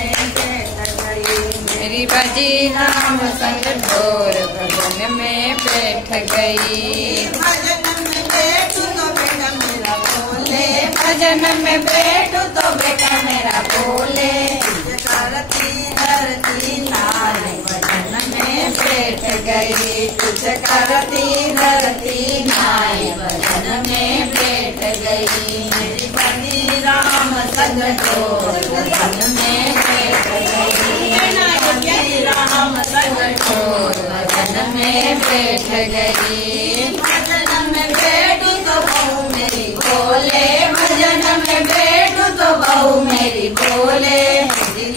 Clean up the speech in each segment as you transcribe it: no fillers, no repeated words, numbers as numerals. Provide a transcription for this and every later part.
में बैठ गई। मेरी बाजी राम संग ढोर भजन में बैठ गई। भजन में बैठू तो बेटा मेरा बोले, भजन में बैठू तो बेटा मेरा बोले। करती धरती नारी भजन में बैठ गई। कुछ करती धरती नाई भजन में बैठ गई। मेरी बनी राम संग ढोर भजन में बैठ गई। राम संग ढोर भजन में बैठ गई। भजन में बैठू तो बहू मेरी बोले भजन में बैठू तो बहू मेरी बोले।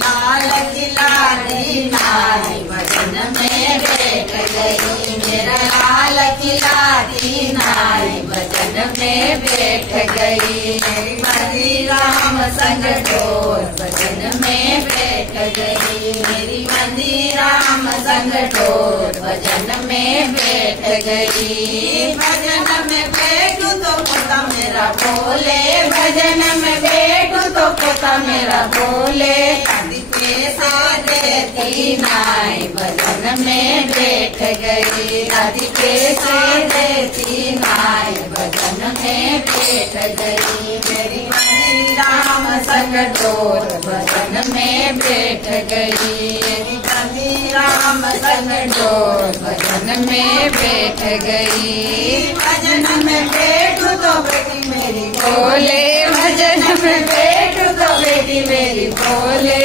लाल खिलाड़ी नारी भजन में बैठ गई। मेरा लाल खिलाड़ी नाई भजन में बैठ गई। मेरी बनी राम संग ढोर भजन में बैठ गई। मेरी बंदी राम संग ढोर भजन में बैठ गई। भजन में बैठू तो पोता मेरा बोले भजन में बैठू तो पोता मेरा बोले। शादी पैसा देती नाई भजन में बैठ गई। दादी पैसे देती नाई भजन में बैठ गई। मेरी बनी राम संग ढोर भजन में बैठ गई। मेरी बनी राम संग ढोर भजन में बैठ गई। भजन में बैठू तो बेटी मेरी बोले भजन में बैठू तो बेटी मेरी बोले।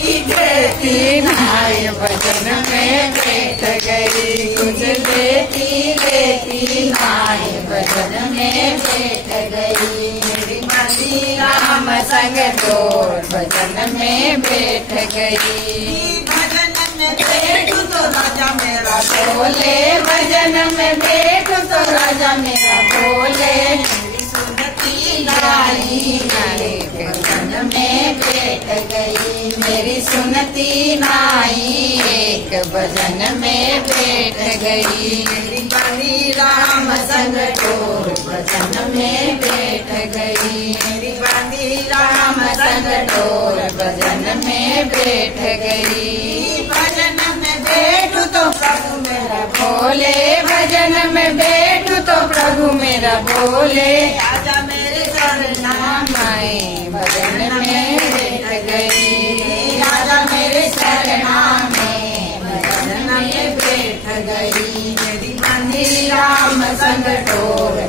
देती नाई भजन में बैठ गई। कुछ देती नाई भजन में बैठ गई। मेरी बनी राम संग ढोर भजन में बैठ गई। भजन में बैठू तो राजा मेरा बोले भजन में बैठू तो राजा मेरा बोले। मेरी सुनती नाई नाई भजन में बैठ गई। मेरी सुनती नाई एक भजन में बैठ गई। मेरी बनी राम संग ढोर भजन में बैठ गई। मेरी बनी राम संग ढोर भजन में बैठ गई। भजन में बैठू तो प्रभु मेरा बोले भजन में बैठू तो प्रभु मेरा बोले। राजा मेरे शरण नाम आए भजन में बैठ गई। राजा मेरे शरणा में भजन में बैठ गई। मेरी बनी राम संग ढोर